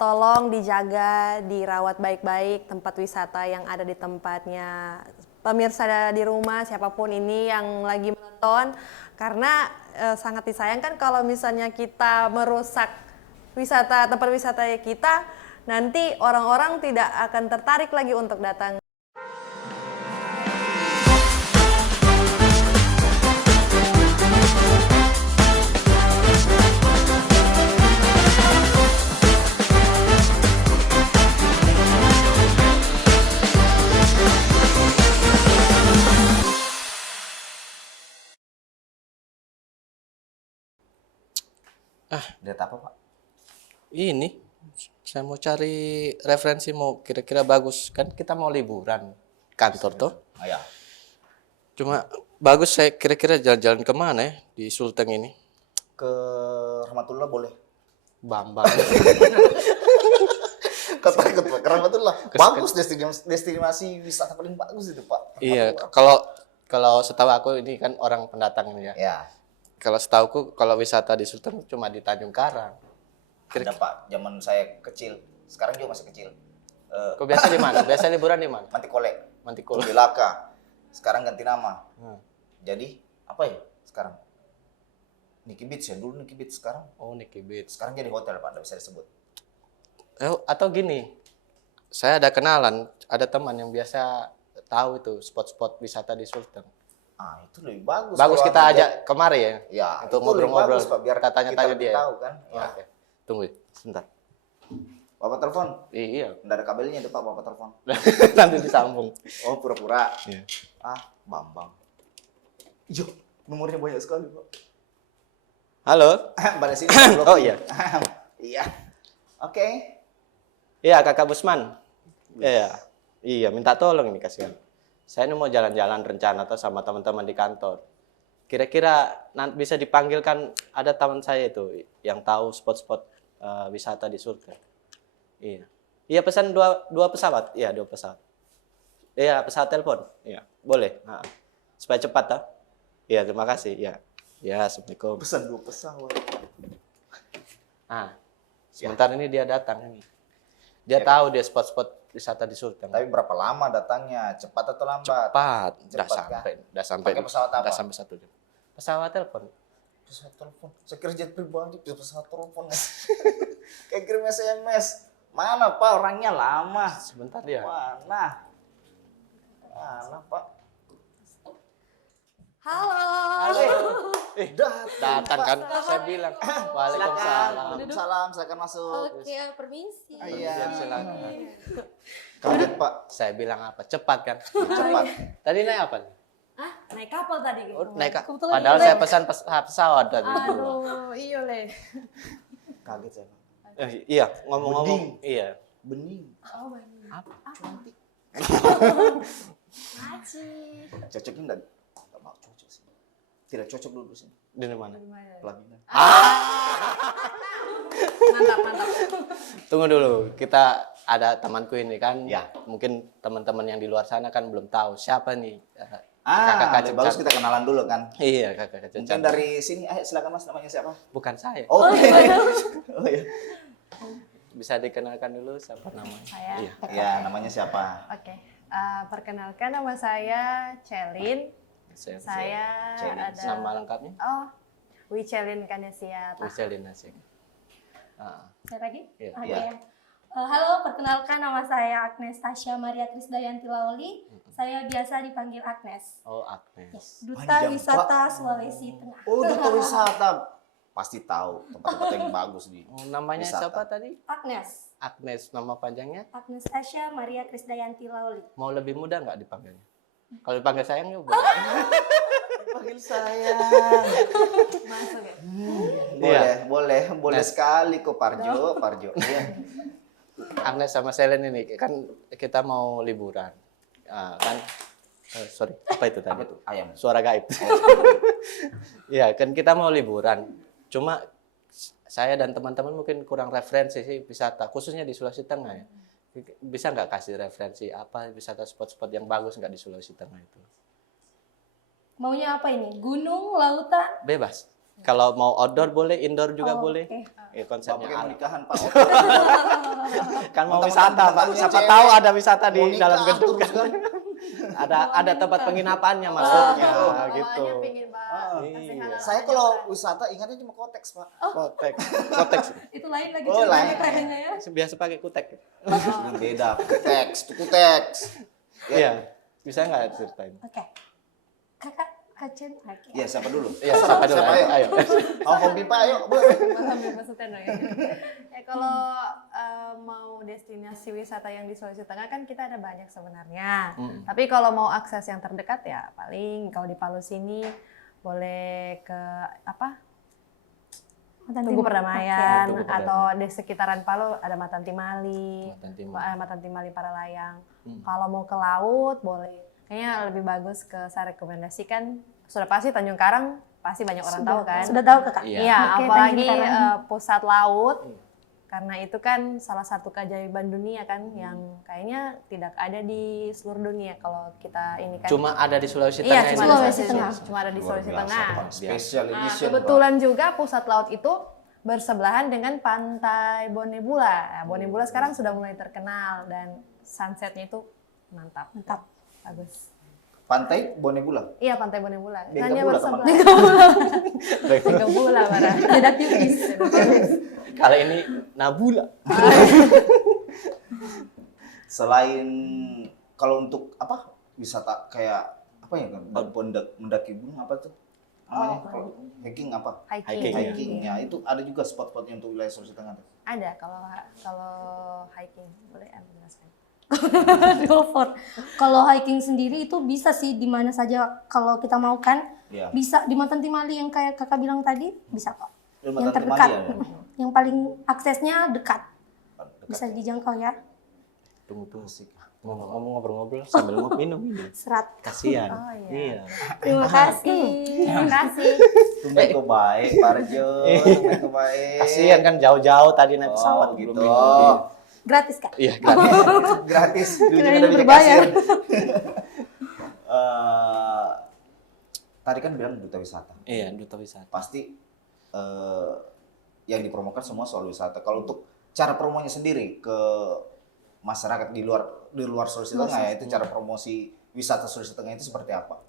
tolong dijaga, dirawat baik-baik tempat wisata yang ada di tempatnya. Pemirsa di rumah, siapapun ini yang lagi menonton, karena sangat disayangkan kalau misalnya kita merusak tempat wisata kita, nanti orang-orang tidak akan tertarik lagi untuk datang. Lihat apa, Pak? Ini saya mau cari referensi, mau kira-kira bagus kan, kita mau liburan kantor tuh. Oh ya, Cuma bagus, saya kira-kira jalan-jalan kemana ya di Sulteng ini? ke Rahmatullah boleh. Bambang. Kata Pak, ke Rahmatullah. Bagus, destinasi wisata paling bagus itu, Pak. Iya, Rahmatullah. kalau setahu aku ini kan orang pendatang ini ya. Ya, Kalau setahuku kalau wisata di Sulteng cuma di Tanjung Karang. ada Pak. Zaman saya kecil, sekarang juga masih kecil. Kau biasa di mana? Biasa liburan di mana? Mantikole, Mantikolo. Belaka. Sekarang ganti nama. Hmm. Jadi apa ya sekarang? Nikki Beach ya, dulu Nikki Beach, sekarang Oh, Nikki Beach. sekarang jadi hotel, Pak, nggak bisa disebut. Atau gini, saya ada kenalan, ada teman yang biasa tahu itu spot-spot wisata di Sulteng. Ah, itu lebih bagus. Bagus kalau kita Anda ajak kemari ya, ya, untuk itu lebih ngobrol-ngobrol. bagus, Pak, biar Kita tanya-tanya lebih dia. tahu kan. Ya. Oke. Tunggu sebentar. Bapak telepon. Iya. Nggak ada kabelnya itu, Pak, Bapak telepon. Nanti disambung. Oh, pura-pura. Iya. Ah, Bambang. Yo, nomornya banyak sekali, Pak. Halo. Balik sini. Oh iya. Iya. Oke. Iya, Kakak Busman. Iya. Iya, minta tolong ini kasihan. Saya ini mau jalan-jalan rencana tuh sama teman-teman di kantor. Kira-kira nanti bisa dipanggilkan, ada teman saya itu yang tahu spot-spot wisata di Sulteng. Iya. Iya, pesan dua pesawat. Iya, 2 pesawat. Iya, pesawat telepon. Iya, boleh. Nah, supaya cepat tak? Iya, terima kasih. Iya. Ya, assalamualaikum. Pesan 2 pesawat. Sebentar ini dia datang ini. Dia tahu dia spot-spot wisata di Sulteng. Tapi berapa lama datangnya? Cepat atau lambat? Cepat, udah Cepat, sampai, kan? udah sampai. Pakai pesawat apa? Udah sampai 1 jam. Pesawat telepon. Pesawat telepon. Saya kira jet pribadi, pesawat telepon. Kayak kirim SMS. Mana, Pak? Orangnya lama. Sebentar dia. Mana? Mana, Pak? Halo. Datang kan? Saya bilang. Waalaikumsalam. Waalaikumsalam, silakan masuk. Oke, permisi. Iya. Silakan. Kaget, Pak. Saya bilang apa? Cepat kan? Cepat. Tadi naik apa nih? Ah, naik kapal tadi. Oh, naik. Kebetulan Padahal iya, saya Le. pesan pesawat tadi. Aduh, iya Le. Kaget saya, Pak. Iya, ngomong-ngomong. Iya. Bening. Oh, banyak. Apa? Cantik. Aci. Cocoknya enggak? Enggak mau cocok sih. Tidak cocok dulu sini. Di mana? Pelaminan. Mantap. Tunggu dulu, kita ada temanku ini kan. Ya. Mungkin teman-teman yang di luar sana kan belum tahu siapa nih. Lebih bagus kita kenalan dulu kan. Iya, kakak Mungkin Caca. dari sini, silakan Mas, namanya siapa? Bukan saya. Oh, iya. Oh iya. Bisa dikenalkan dulu siapa namanya? Saya. Iya. Ya, namanya siapa? Oke. Perkenalkan, nama saya Celin. Saya Celin. Ada nama lengkapnya Wichelin Kanesia. Wicelin Nasik. Saya lagi? Iya. Oke. Iya. Halo, perkenalkan nama saya Agnes Tasya Maria Krisdayanti Lauli. Saya biasa dipanggil Agnes. Oh, Agnes. Duta Panjang, Wisata Sulawesi Tengah. Oh, duta wisata. Pasti tahu tempat-tempat yang bagus di Oh, namanya wisata. siapa tadi? Agnes. Agnes, nama panjangnya. Agnes Tasya Maria Krisdayanti Lauli. Mau lebih mudah nggak dipanggilnya? Kalau dipanggil sayang ya boleh. Panggil saya. Masuk ya? Boleh sekali kok Parjo. Iya. Agnes sama Selen ini kan kita mau liburan. Kan sorry, apa itu tadi? Apa tuh? Ayam. Suara gaib. Iya, kan kita mau liburan. Cuma saya dan teman-teman mungkin kurang referensi sih wisata, khususnya di Sulawesi Tengah ya. Bisa nggak kasih referensi apa wisata spot-spot yang bagus nggak di Sulawesi Tengah itu? Maunya apa ini? Gunung, lautan? Bebas. Kalau mau outdoor boleh, indoor juga Oh, boleh. oke. Ya, Bapak konsepnya pakai alam. nikahan Pak. Kan mau Mentang-mentang wisata, Pak. bintang Siapa tamunya tahu cewek, ada wisata di mau nikah dalam gedung terus kan. Ada tempat penginapannya maksudnya gitu. Bawaannya pingin kasih halal Saya aja, kalau Pak. wisata ingatnya cuma konteks, Pak. Kotek. Itu lain lagi Oh, ceritanya lain. kayaknya ya. Biasa pakai kutek. Ini beda, teks, tuku teks. Iya. Bisa nggak ceritain? Oke. Kakak Kacen. Oke. Ya, siapa dulu? Iya, siapa dulu? Siapa, Ayo. Oh, hobi Pak, ayo. Bu. Sambil maksudnya no, ya. Ya kalau mau destinasi wisata yang di Sulawesi Tengah kan kita ada banyak sebenarnya. Tapi kalau mau akses yang terdekat ya paling kalau di Palu sini boleh ke apa? Tugu Perdamaian Tugu Perdamaian. atau di sekitaran Palu ada Matanti Mali, Matanti Matanti Mali Paralayang. Kalau mau ke laut boleh. Kayaknya lebih bagus saya rekomendasikan sudah pasti Tanjung Karang pasti banyak orang tahu kan. Sudah tahu Kakak? Iya. Iya, Oke, apalagi Tanjung Karang. pusat laut. Karena itu kan salah satu keajaiban dunia kan yang kayaknya tidak ada di seluruh dunia kalau kita ini kan. Cuma ada di Sulawesi Iya, Tengah. cuma ini. di Sulawesi Sulawesi Tengah. Cuma ada di Sulawesi Luar biasa, Tengah. Pak. Special Nah, edition, kebetulan juga pusat laut itu bersebelahan dengan pantai Bonebula. Nah, Bonebula sekarang sudah mulai terkenal dan sunsetnya itu mantap. Mantap. Bagus. Pantai Bonebula. Iya, pantai Bonebula. Bega Hanya Bula, bersebelah. teman. Bega Bula, Bara. Beda tipis. Kalau ini Nabula. Selain kalau untuk apa wisata kayak apa ya kan mendaki gunung apa tuh namanya kalau hiking apa Hiking. hiking ya itu ada juga spot-spotnya untuk wilayah Sulawesi Tengah tuh. Ada kalau hiking boleh Anda jelaskan. Go for. Kalau hiking sendiri itu bisa sih di mana saja kalau kita mau kan. Iya. Bisa di Matanti Mali yang kayak Kakak bilang tadi, bisa kok. Ilmu Yang Matanti terdekat. Mali ya? Yang paling aksesnya dekat. Dekat. Bisa dijangkau ya. Tunggu. Ngomong ngobrol-ngobrol sambil minum ini. Serat. Kasihan. Oh, iya. Iya. Terima kasih. Terima kasih. Tumben kok baik, Pak Rejo. Tumben kok baik. Kasihan kan jauh-jauh tadi naik pesawat Oh, belum gitu. minum. Gratis Kak. Iya, gratis. Gratis. Dulunya Kirain ada bisa berbayar. kasir. Tadi kan bilang duta wisata. Iya, duta wisata. Pasti yang dipromokan semua soal wisata. Kalau untuk cara promonya sendiri ke masyarakat di luar Sulawesi Tengah ya itu cara promosi wisata Sulawesi Tengah itu seperti apa?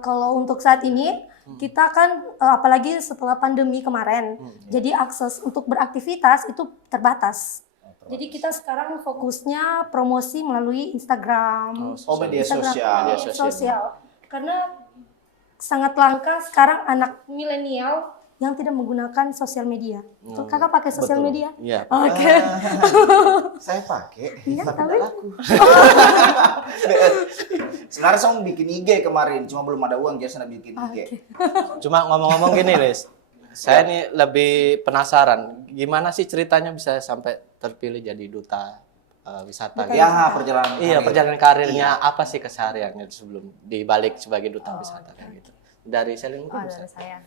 Kalau untuk saat ini kita kan apalagi setelah pandemi kemarin, jadi akses untuk beraktivitas itu terbatas. Jadi kita sekarang fokusnya promosi melalui Instagram, Oh, media Instagram, sosial. media sosial. Karena sangat langka sekarang anak milenial yang tidak menggunakan sosial media. Tuh, Kakak pakai sosial Betul. media? Iya. Oke. Saya pakai, Iya, tapi tapi- tidak laku. Sebenarnya saya mau bikin IG kemarin, cuma belum ada uang jadi saya bikin IG. Cuma ngomong-ngomong gini, Lis. Saya nih lebih penasaran, gimana sih ceritanya bisa sampai terpilih jadi duta wisata? Gitu? Ya, perjalanan Iya, karir. perjalanan karirnya apa sih kesehariannya sebelum dibalik sebagai duta wisata kayak gitu? Dari Selin Oh, mungkin bisa. dari saya.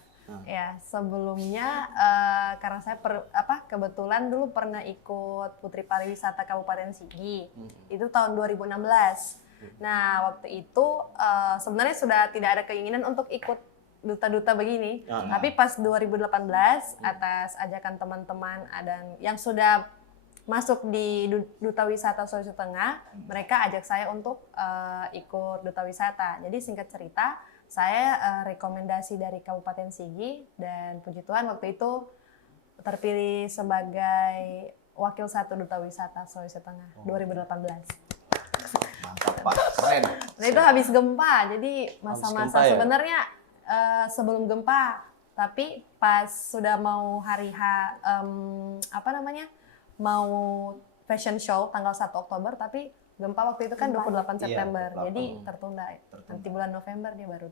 Ya, sebelumnya karena saya kebetulan dulu pernah ikut Putri Pariwisata Kabupaten Sigi. Itu tahun 2016. Nah, waktu itu sebenarnya sudah tidak ada keinginan untuk ikut duta-duta begini. Tapi pas 2018 atas ajakan teman-teman dan yang sudah masuk di Duta Wisata Sulawesi Tengah, mereka ajak saya untuk ikut Duta Wisata. Jadi singkat cerita, saya rekomendasi dari Kabupaten Sigi dan puji Tuhan waktu itu terpilih sebagai Wakil 1 Duta Wisata Sulawesi Tengah 2018. Mantap, Pak. Keren. Nah itu habis gempa, jadi masa-masa gempa ya? sebenarnya sebelum gempa, tapi pas sudah mau hari mau fashion show tanggal 1 Oktober, tapi gempa waktu itu kan 28 September, 28. jadi tertunda. Nanti bulan November dia baru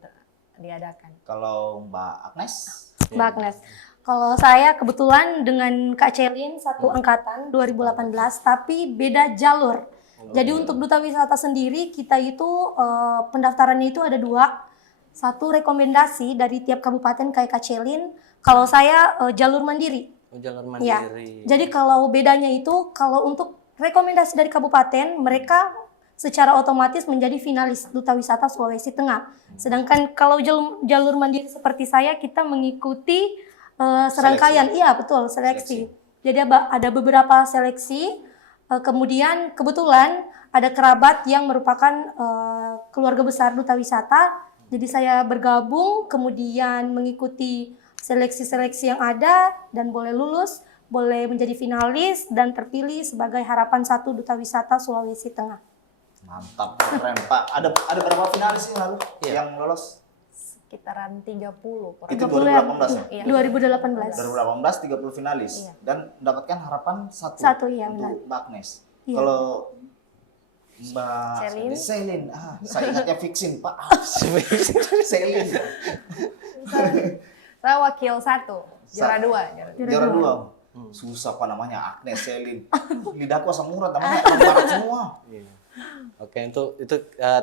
diadakan. Kalau Mbak Agnes, Mbak Agnes. Kalau saya kebetulan dengan Kak Celin satu angkatan 2018 tapi beda jalur. Jadi untuk duta wisata sendiri kita itu pendaftarannya itu ada 2. Satu rekomendasi dari tiap kabupaten kayak Kak Celin. Kalau saya jalur mandiri. Jalur Ya. mandiri. Jadi kalau bedanya itu kalau untuk rekomendasi dari kabupaten mereka secara otomatis menjadi finalis Duta Wisata Sulawesi Tengah. Sedangkan kalau jalur mandiri seperti saya kita mengikuti serangkaian, iya betul seleksi. Jadi ada beberapa seleksi Kemudian kebetulan ada kerabat yang merupakan keluarga besar Duta Wisata. Jadi saya bergabung, kemudian mengikuti seleksi-seleksi yang ada dan boleh lulus, boleh menjadi finalis dan terpilih sebagai harapan 1 Duta Wisata Sulawesi Tengah. Mantap, keren Pak. Ada berapa finalis sih lalu yang lolos? Sekitaran 30 kurang. Itu 30 ya? 2018 ya? Iya. 2018. 2018 30 finalis Iya. dan mendapatkan harapan 1 1, iya, benar. untuk Mbak Agnes. Iya. Kalau Mbak Celine. Selin, saya ingatnya Fixin Pak. Selin. Saya wakil 1, juara 2. Juara 2. Susah Pak namanya Agnes Selin. Lidahku asam urat namanya orang barat semua. Iya. Oke, itu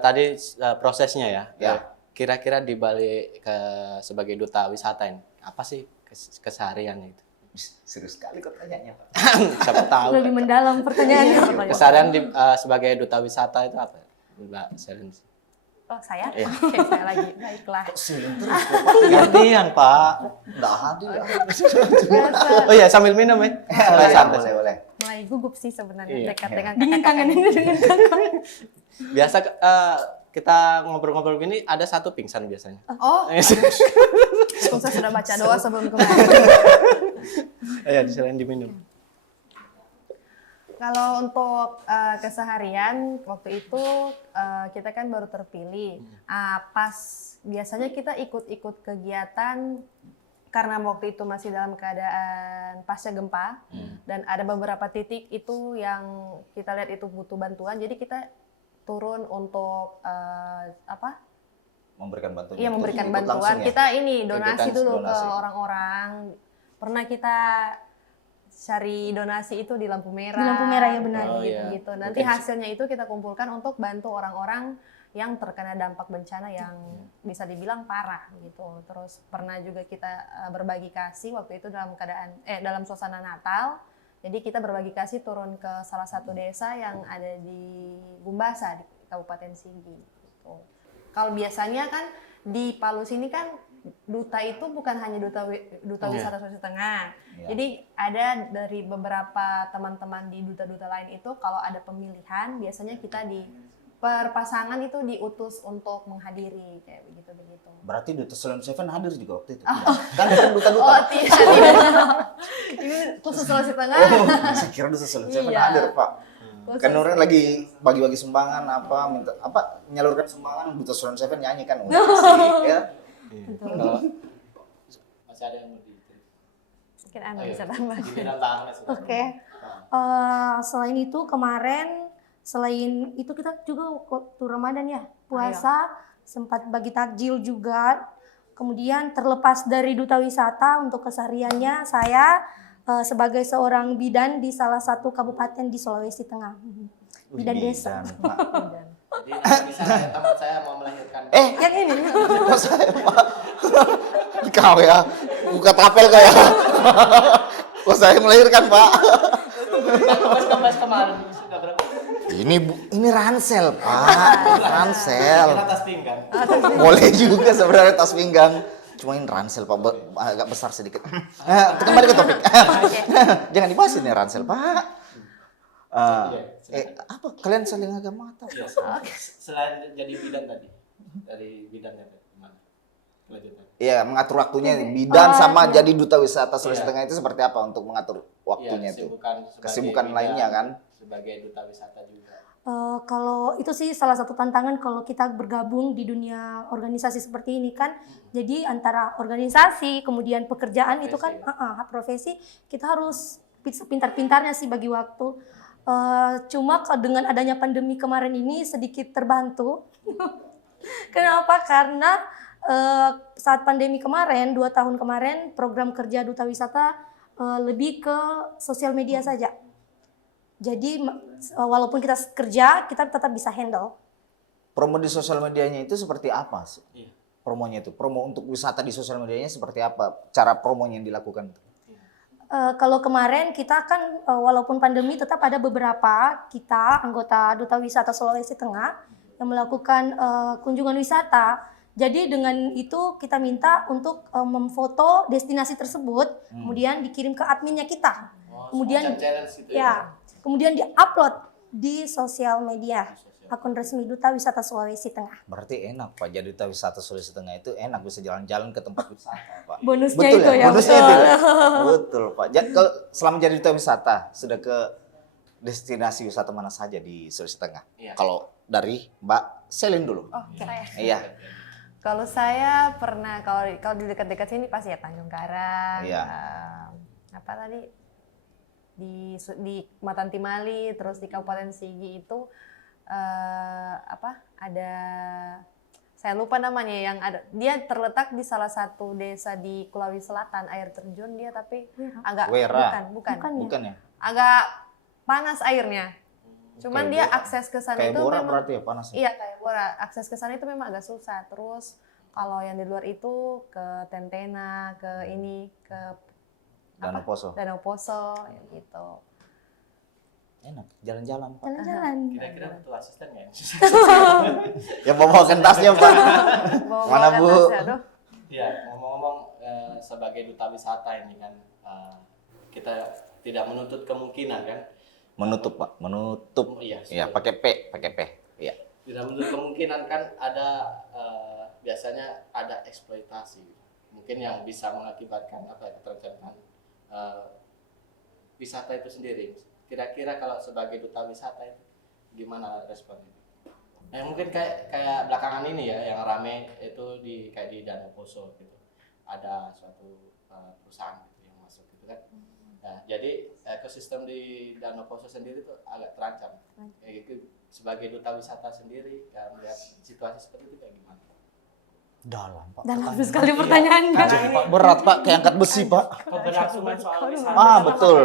tadi prosesnya ya. Ya. Kira-kira di balik sebagai duta wisata ini, apa sih kesehariannya itu? Serius sekali kok tanyanya Pak. Siapa tahu. Lebih mendalam pertanyaannya. Keseharian sebagai duta wisata itu apa, Mbak Selin? Oh, saya? Iya. Oke, saya lagi. Baiklah. Selin terus kok Pak. Gantian, Pak. Nggak hadir ya. Biasa Oh iya, sambil minum ya. Supaya santai. Boleh. mulai gugup sih sebenarnya Iya. dekat dengan Dingin tangan ini dengan tangan. Biasa kita ngobrol-ngobrol gini ada satu pingsan biasanya. Oh, untung saya sudah baca doa sebelum kemarin. Iya, selain diminum. Kalau untuk keseharian waktu itu kita kan baru terpilih. Pas biasanya kita ikut-ikut kegiatan karena waktu itu masih dalam keadaan pasca gempa dan ada beberapa titik itu yang kita lihat itu butuh bantuan. Jadi kita turun untuk Memberikan bantuan. iya memberikan Ikut bantuan. langsung ya? Kita ini donasi Kegiatan dulu ke donasi. orang-orang. Pernah kita cari donasi itu di lampu merah. Di lampu merah, ya benar. Oh, iya. Gitu. Nanti hasilnya itu kita kumpulkan untuk bantu orang-orang yang terkena dampak bencana yang bisa dibilang parah gitu. Terus pernah juga kita berbagi kasih waktu itu dalam keadaan dalam suasana Natal. Jadi kita berbagi kasih turun ke salah satu desa yang ada di Gumbasa di Kabupaten Sigi. Gitu. Kalau biasanya kan di Palu sini kan duta itu bukan hanya duta wisata Sulawesi Tengah. Iya. Jadi ada dari beberapa teman-teman di duta-duta lain itu kalau ada pemilihan biasanya kita di per pasangan itu diutus untuk menghadiri kayak begitu. Berarti Duta Selin Seven hadir juga waktu itu. Kan bukan duta-duta. Oh tidak. Ini khusus Sulawesi Tengah. Oh, saya kira Duta Selin Seven Iya. hadir, Pak. Khusus. Kan Nuril lagi bagi-bagi sumbangan nyalurkan sumbangan Duta Selin Seven nyanyi kan. Asik, ya. Kalau masih ada yang mau Mungkin Anda bisa tambah. Oke. Selain itu kemarin, selain itu kita juga waktu Ramadan ya, puasa, sempat bagi takjil juga. Kemudian terlepas dari duta wisata untuk kesehariannya, saya sebagai seorang bidan di salah satu kabupaten di Sulawesi Tengah. Bidan desa. Pak. Jadi misalnya teman saya mau melahirkan. Yang ini. Kok saya, Pak? Kau ya, buka tapel kau ya. Kok saya melahirkan, Pak? Kembas kemarin sudah berapa? Ini ransel, Pak. Ransel. Kira tas pinggang. Boleh juga sebenarnya tas pinggang. Cuma ini ransel, Pak, agak besar sedikit. Kembali ke topik. Jangan dibahas ini ransel, Pak. Apa kalian saling agama atau? Selain jadi bidan tadi, dari bidannya gimana? Kelanjutan. Iya, mengatur waktunya bidan sama jadi duta wisata Sulawesi Tengah itu seperti apa untuk mengatur waktunya itu? Kesibukan bidan, lainnya kan? Sebagai duta wisata juga. Kalau itu sih salah satu tantangan kalau kita bergabung di dunia organisasi seperti ini kan. Jadi antara organisasi kemudian pekerjaan itu kan profesi kita harus pintar-pintarnya sih bagi waktu. Cuma dengan adanya pandemi kemarin ini sedikit terbantu. Kenapa? Karena saat pandemi kemarin 2 tahun kemarin program kerja duta wisata lebih ke sosial media saja. Jadi walaupun kita kerja, kita tetap bisa handle. Promo di sosial medianya itu seperti apa? Promonya itu, promo untuk wisata di sosial medianya seperti apa? Cara promonya yang dilakukan? Kalau kemarin kita kan walaupun pandemi tetap ada beberapa kita anggota Duta Wisata Sulawesi Tengah yang melakukan kunjungan wisata. Jadi dengan itu kita minta untuk memfoto destinasi tersebut, kemudian dikirim ke adminnya kita. Kemudian challenge gitu ya. kemudian diupload di sosial media akun resmi Duta Wisata Sulawesi Tengah. Berarti enak Pak, jadi duta wisata Sulawesi Tengah itu enak, bisa jalan-jalan ke tempat wisata Pak. Bonusnya Betul itu ya, bonusnya betul. itu ya? Betul Pak. Jadi selama jadi duta wisata, sudah ke destinasi wisata mana saja di Sulawesi Tengah? Iya. Kalau dari Mbak Selin dulu. Saya. Iya. Kalau saya pernah kalau di dekat-dekat sini pasti ya Tanjung Karang. Iya. Apa tadi di Matan Timali, terus di Kabupaten Sigi itu ada saya lupa namanya yang ada. Dia terletak di salah satu desa di Kulawi Selatan, air terjun dia tapi agak Wera. bukan. Bukan ya? Agak panas airnya. Cuman Kayak dia Bora. akses ke sana Kayak itu Bora memang berarti ya panasnya? iya kayak Bora. Akses ke sana itu memang agak susah. Terus kalau yang di luar itu ke Tentena, ke Danau Poso. Danau Poso gitu. Enak, jalan-jalan Pak. Jalan-jalan. Kira-kira butuh asisten nggak? Ya bawa kentasnya Pak. Bawa-bawa Mana, Bu? kertas, aduh. Iya, ngomong-ngomong sebagai duta wisata ini kan kita tidak menuntut kemungkinan kan. Menutup Pak, menutup. Iya, Iya, pakai P. Iya. tidak menuntut kemungkinan kan ada biasanya ada eksploitasi mungkin yang bisa mengakibatkan keterjangkauan wisata itu sendiri. Kira-kira kalau sebagai duta wisata itu gimana responnya? Nah, mungkin kayak belakangan ini ya yang rame itu kayak di Danau Poso gitu. Ada suatu perusahaan gitu yang masuk gitu kan. Nah, jadi ekosistem di Danau Poso sendiri itu agak terancam. Kayak gitu, sebagai duta wisata sendiri melihat situasi seperti itu kayak gimana? Dalam Pak. Dalam sekali pertanyaannya. Jadi, Pak, berat Pak, kayak angkat besi Pak. Keberlangsungan soal wisata. Ah, betul.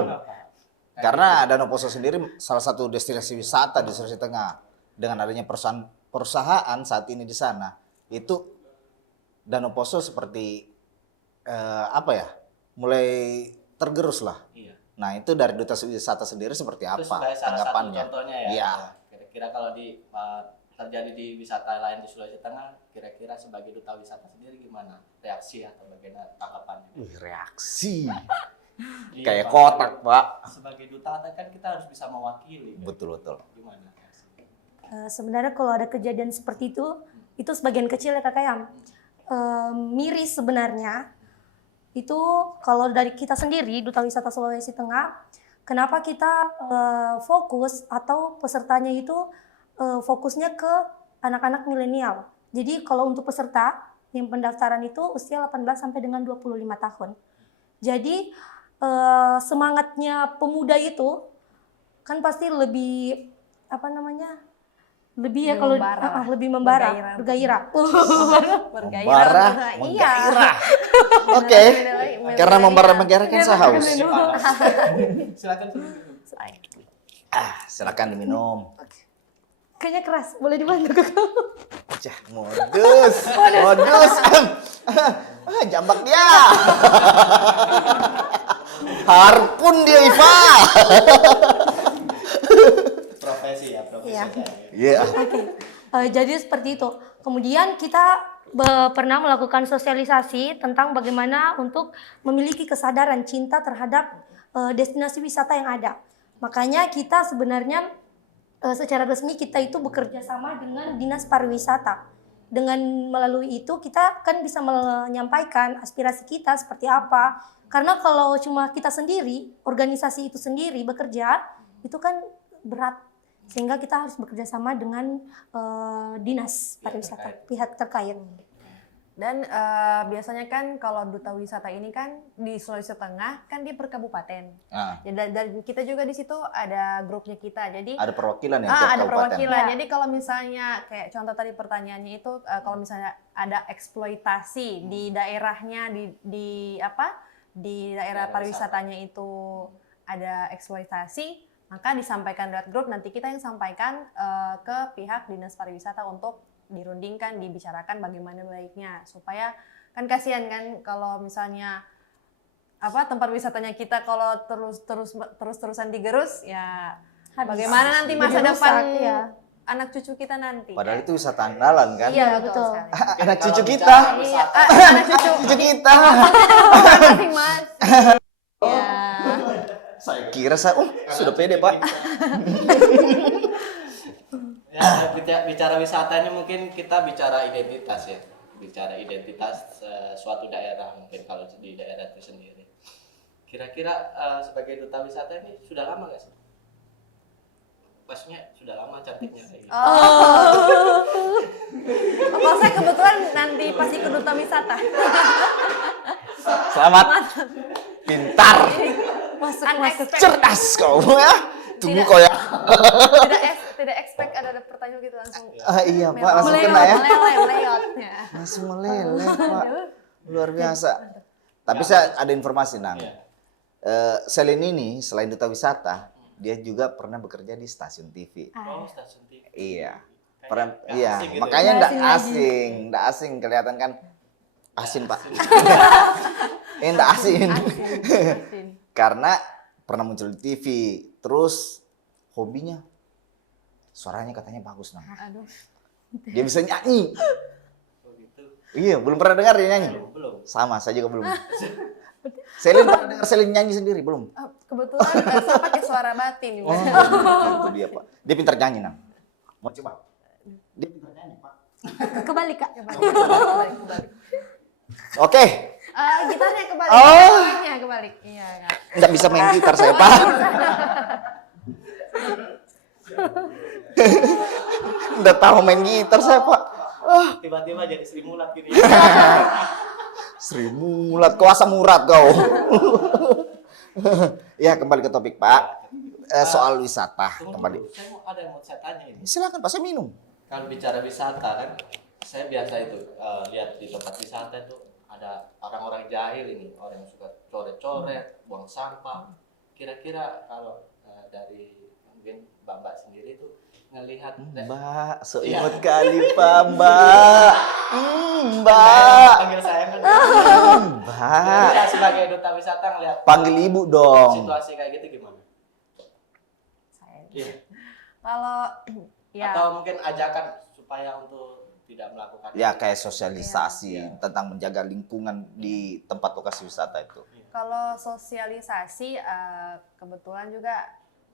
Karena Danau Poso sendiri salah satu destinasi wisata di Sulawesi Tengah. Dengan adanya perusahaan saat ini di sana, itu Danau Poso seperti mulai tergerus lah. Iya. Nah itu dari duta wisata sendiri seperti Itu apa sebagai salah satu tanggapannya? contohnya ya. Iya. Kira-kira kalau terjadi di wisata lain di Sulawesi Tengah, kira-kira sebagai duta wisata sendiri gimana reaksi atau bagaimana tanggapannya? Wih, reaksi. Iya, Kayak Pak. kotak Pak. Sebagai duta kan kita harus bisa mewakili. Kan? Betul. Gimana reaksi? Sebenarnya kalau ada kejadian seperti itu sebagian kecil ya Kakak Yam. Miris sebenarnya. Itu kalau dari kita sendiri, Duta Wisata Sulawesi Tengah, kenapa kita fokus atau pesertanya itu fokusnya ke anak-anak milenial. Jadi kalau untuk peserta yang pendaftaran itu usia 18 sampai dengan 25 tahun. Jadi semangatnya pemuda itu kan pasti lebih lebih ya kalau lebih membara, bergairah. Membara, menggairah. Oke. Karena membara menggairah kan saya haus. Silakan. Silakan diminum. Kayaknya keras, boleh dibantu Kakak? Cah, modus. Jambak dia. Harpun dia Iva. Profesi ya. Iya. Jadi seperti itu. Kemudian kita pernah melakukan sosialisasi tentang bagaimana untuk memiliki kesadaran cinta terhadap destinasi wisata yang ada. Makanya kita sebenarnya secara resmi kita itu bekerja sama dengan Dinas Pariwisata. Dengan melalui itu kita kan bisa menyampaikan aspirasi kita seperti apa. Karena kalau cuma kita sendiri, organisasi itu sendiri bekerja, itu kan berat. Sehingga kita harus bekerja sama dengan Dinas Pariwisata, pihak terkait. Dan biasanya kan kalau duta wisata ini kan di Sulawesi Tengah kan dia per kabupaten. Dan kita juga di situ ada grupnya kita. Jadi Ada perwakilan ya tiap ada kabupaten. perwakilan. Ya. Jadi kalau misalnya kayak contoh tadi pertanyaannya itu kalau misalnya ada eksploitasi di daerahnya di daerah pariwisatanya itu ada eksploitasi, maka disampaikan lewat grup, nanti kita yang sampaikan ke pihak Dinas Pariwisata untuk dirundingkan, dibicarakan bagaimana baiknya, supaya kan kasihan kan kalau misalnya tempat wisatanya kita kalau terus-terusan digerus ya bagaimana nanti masa Jadi depan rusak, ya. anak cucu kita nanti. Padahal itu wisata andalan kan? Iya betul. sekali. Anak cucu Kalau kita. bicara wisata, Anak cucu Cucu kita. masing mas. Ya. Saya kira sudah pede Pak. Ya, bicara wisata ini mungkin kita bicara identitas ya. Bicara identitas suatu daerah mungkin kalau di daerah itu sendiri. Kira-kira sebagai duta wisata ini sudah lama nggak sih? Maksudnya sudah lama cantiknya kayak gitu. Kalau saya kebetulan nanti pasti ke duta wisata. Selamat. Pintar. Masuk. Cerdas kau ya. Tunggu kau ya. Tidak expect ada pertanyaan gitu langsung. Iya Pak, langsung kena ya. Melewatnya. Langsung meleleh Pak. Luar biasa. Tapi saya ada informasi Nang. Selain ini, selain duta wisata, dia juga pernah bekerja di stasiun TV. Oh, stasiun TV. Iya. Nggak Iya, asing gitu makanya ya? enggak Nggak asing asing, enggak asing kelihatan kan asin Pak. Enggak asin. Karena pernah muncul di TV, terus hobinya suaranya katanya bagus Nang. Aduh. Dia bisa nyanyi. Oh gitu. Iya, belum pernah dengar dia nyanyi. Belum. Sama, saya juga belum. Selin pernah dengar Selin nyanyi sendiri belum? Kebetulan saya pakai suara batin juga. Itu dia Pak. Dia pintar nyanyi Nang. Mau coba? Dia pintar nyanyi Pak. Kebalik Kak. Kebalik. Oke, Gitarnya kebalik. Oh. Gitarnya kebalik. Iya, Kak. nggak bisa main gitar saya Pak. Udah tahu main gitar saya Pak. Tiba-tiba jadi Sri Mulat gini. Sri Mulat, kau asam urat kau. Ya kembali ke topik Pak. Soal wisata kembali. Saya mau ada yang mau saya tanya ini. Silakan Pak, saya minum. Kalau bicara wisata kan, saya biasa itu lihat di tempat wisata itu ada orang-orang jahil ini, orang yang suka coret-coret, buang sampah. Kira-kira kalau dari mungkin Mbak sendiri itu ngelihat Mbak, so Iya. imut kali Pak Mbak. Mbak. panggil saya kan. Mbak. Kita sebagai duta wisata ngelihat Panggil ibu dong. situasi kayak gitu gimana? Iya. Kalau ya Atau mungkin ajakan supaya untuk tidak melakukan Ya itu. kayak sosialisasi tentang menjaga lingkungan di tempat lokasi wisata itu. kalau sosialisasi kebetulan juga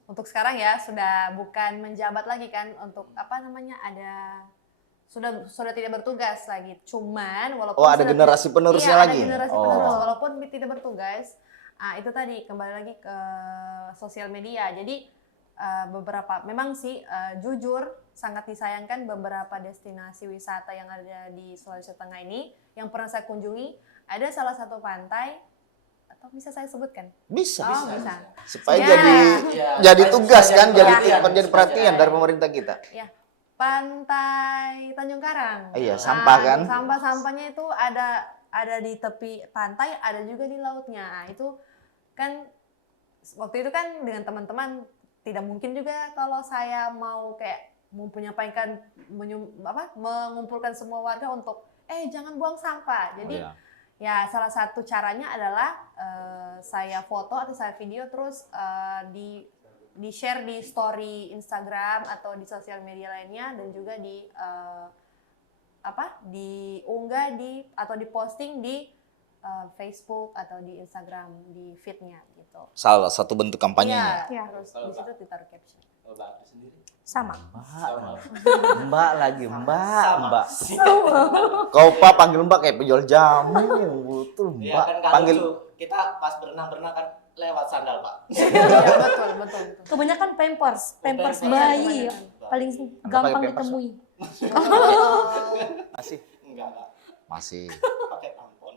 untuk sekarang ya sudah bukan menjabat lagi kan untuk apa namanya ada sudah tidak bertugas lagi. Cuman walaupun Oh, ada sudah generasi tidak- penerusnya iya, lagi? Ada generasi Oh. penerus walaupun tidak bertugas. Itu tadi kembali lagi ke sosial media. Jadi beberapa memang sih jujur sangat disayangkan beberapa destinasi wisata yang ada di Sulawesi Tengah ini yang pernah saya kunjungi ada salah satu pantai atau bisa saya sebutkan? Bisa. Oh, bisa. Supaya Ya. jadi tugas kan, jadi perhatian, perhatian dari pemerintah kita. Ya, Pantai Tanjung Karang. Iya, sampah kan? Sampah-sampahnya itu ada di tepi pantai, ada juga di lautnya. Nah, itu kan waktu itu kan dengan teman-teman tidak mungkin juga kalau saya mau kayak menyampaikan mengumpulkan semua warga untuk jangan buang sampah. Jadi ya salah satu caranya adalah saya foto atau saya video terus di share di story Instagram atau di sosial media lainnya dan juga diunggah atau diposting di Facebook atau di Instagram di feed-nya gitu. Salah satu bentuk kampanyenya. Iya. Terus di situ ditaruh caption. Kalau Mbak Abdi sendiri Sama. Mbak lagi, Mbak. Kau Pak panggil Mbak kayak penjual jamu, betul Iya Mbak. kan kalau Panggil lucu, kita pas berenang kan lewat sandal Pak. Iya, betul. Kebanyakan pampers Pampers, bayi iya. paling pakai gampang pampers? ditemui. masih, Enggak Pak, masih. pakai tampon.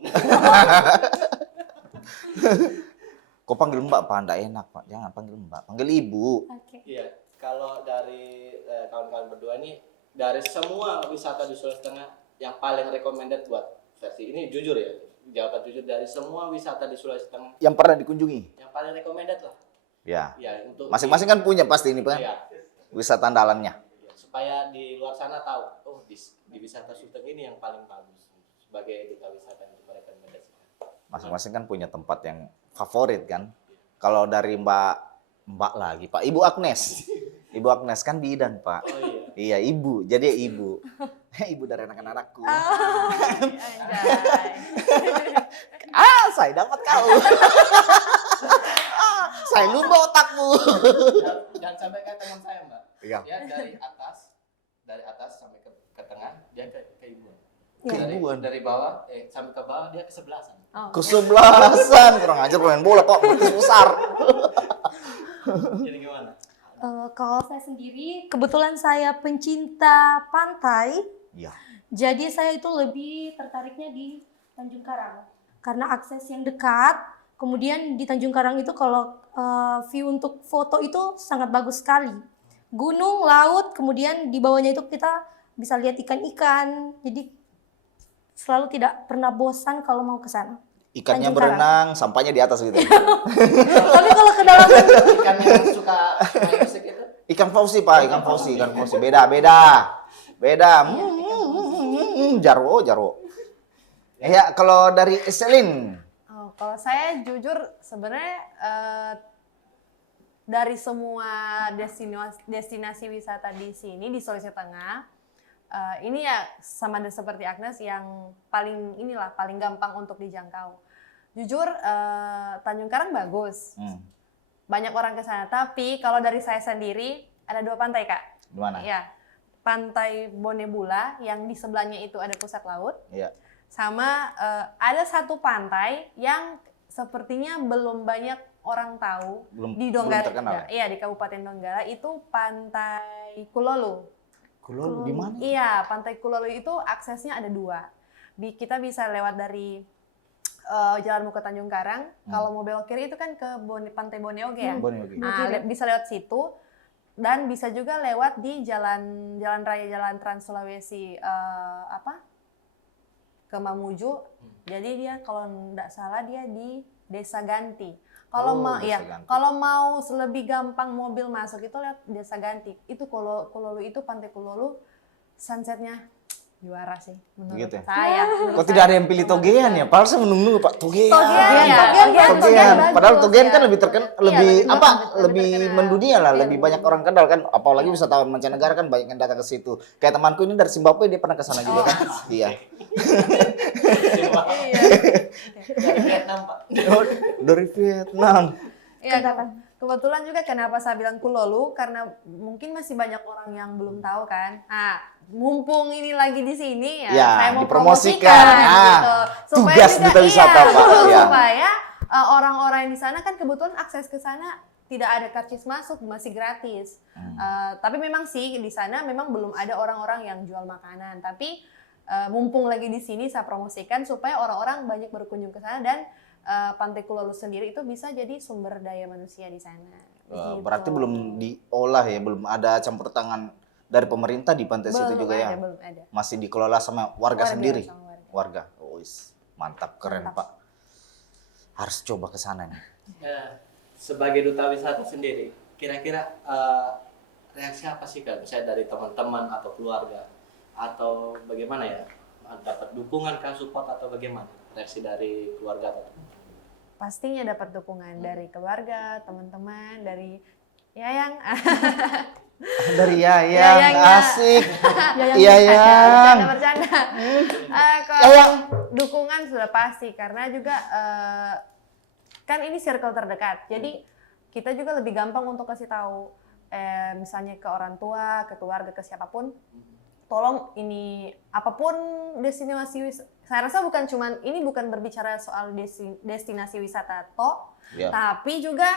Kau panggil Mbak Pak, enggak enak Pak. Jangan panggil Mbak, panggil Ibu. Oke. Iya, kalau dari kawan-kawan berdua ini dari semua wisata di Sulawesi Tengah yang paling recommended buat versi ini jujur ya, jawaban jujur dari semua wisata di Sulawesi Tengah Yang pernah dikunjungi. yang paling recommended lah. Ya. Ya untuk Masing-masing kan punya pasti ini Pak. Iya, Wisata andalannya. iya, supaya di luar sana tahu, oh di wisata Sulteng ini yang paling bagus sebagai duta wisata yang merekomendasikan. Masing-masing kan punya tempat yang favorit kan. Kalau dari Mbak lagi Pak, Ibu Agnes. Ibu Agnes kan bidan Pak. Oh iya. Iya ibu, jadi ya ibu. Ibu dari anak-anakku. Anjay. Saya dapat kau. Saya lumba otakmu. Jangan sampai kayak teman saya, Mbak. Iya. Dia dari atas sampai ke tengah, dia ke ibuan. Keibuan. Dari bawah, sampai ke bawah dia kesebelasan. Oh. Kesebelasan, kurang ajar pemain bola Pak, betis besar. Jadi gimana? Kalau saya sendiri, kebetulan saya pencinta pantai, Iya. jadi saya itu lebih tertariknya di Tanjung Karang. Karena akses yang dekat, kemudian di Tanjung Karang itu kalau view untuk foto itu sangat bagus sekali. Gunung, laut, kemudian di bawahnya itu kita bisa lihat ikan-ikan, jadi selalu tidak pernah bosan kalau mau ke sana. Ikannya Tanjung Karang. berenang, sampahnya di atas gitu. Tapi kalau ke dalam Ikan yang suka main musik itu? Ikan fauzi Pak, ikan fauzi. Beda. Jarwo. Ya, kalau dari Selin, Oh, kalau saya jujur sebenarnya dari semua destinasi wisata di sini di Sulawesi Tengah, ini ya sama seperti Agnes yang paling gampang untuk dijangkau. Jujur Tanjung Karang bagus, banyak orang ke sana. Tapi kalau dari saya sendiri ada 2 pantai Kak. di mana? Ya, Pantai Bonebula yang di sebelahnya itu ada pusat laut. Iya. Sama ada satu pantai yang sepertinya belum banyak orang tahu di Donggala. terkenal ya? Iya, di Kabupaten Donggala itu Pantai Kulolu. Kulolu di mana? Iya, Pantai Kulolu itu aksesnya ada 2. Kita bisa lewat dari Jalan Muka Tanjung Karang. Kalau mau belok kiri itu kan ke Pantai Boneoge ya. Boneoge. Nah, bisa lewat situ dan bisa juga lewat di jalan raya Jalan Trans Sulawesi ke Mamuju. Jadi dia kalau tidak salah dia di Desa Ganti. Kalau Desa Ganti. kalau mau lebih gampang mobil masuk itu lewat Desa Ganti. Itu Kulolu itu Pantai Kulolu sunsetnya juara sih menurut Gitu ya? saya. Kok tidak ada yang pilih Togean ya? Padahal saya menunggu Pak Togean. Togean bagus, Padahal Togean kan ya. lebih terkenal, Iya, lebih terkenal. mendunia lah, Iya, lebih banyak orang kenal kan. Apalagi wisatawan mancanegara kan banyak yang datang ke situ. Kayak temanku ini dari Zimbabwe, dia pernah ke sana juga kan. Iya. Iya. Dari Vietnam, Pak. Dari Vietnam. Iya, kebetulan juga kenapa saya bilang Kulolu karena mungkin masih banyak orang yang belum tahu kan. Nah, mumpung ini lagi di sini ya, Ya, saya mau dipromosikan. promosikan Nah, gitu. tugas duta wisata, Pak. betul, Ya. supaya orang-orang yang di sana kan kebetulan akses ke sana tidak ada karcis masuk, masih gratis. Tapi memang sih di sana memang belum ada orang-orang yang jual makanan. Tapi mumpung lagi di sini saya promosikan supaya orang-orang banyak berkunjung ke sana dan Pantai Kulolu sendiri itu bisa jadi sumber daya manusia di sana. Gitu. Berarti belum diolah ya, belum ada campur tangan dari pemerintah di pantai situ juga ya. Belum ada. Masih dikelola sama warga sendiri. sama warga. Warga. Oh, mantap, keren Pak. Harus coba ke sana nih. Sebagai duta wisata sendiri, kira-kira reaksi apa sih Kak? Misalnya dari teman-teman atau keluarga atau bagaimana ya? Dapat dukungan kah, support atau bagaimana? Reaksi dari keluarga atau teman? Pastinya dapat dukungan dari keluarga, teman-teman, dari Yayang. Dari Yayang, Yayangnya. asik. Bercanda. Kalau Yayang. dukungan sudah pasti karena juga kan ini circle terdekat. Jadi kita juga lebih gampang untuk kasih tahu misalnya ke orang tua, ke keluarga, ke siapapun. Tolong ini apapun destinasi wisata. Saya rasa bukan berbicara soal destinasi wisata Ya. tapi juga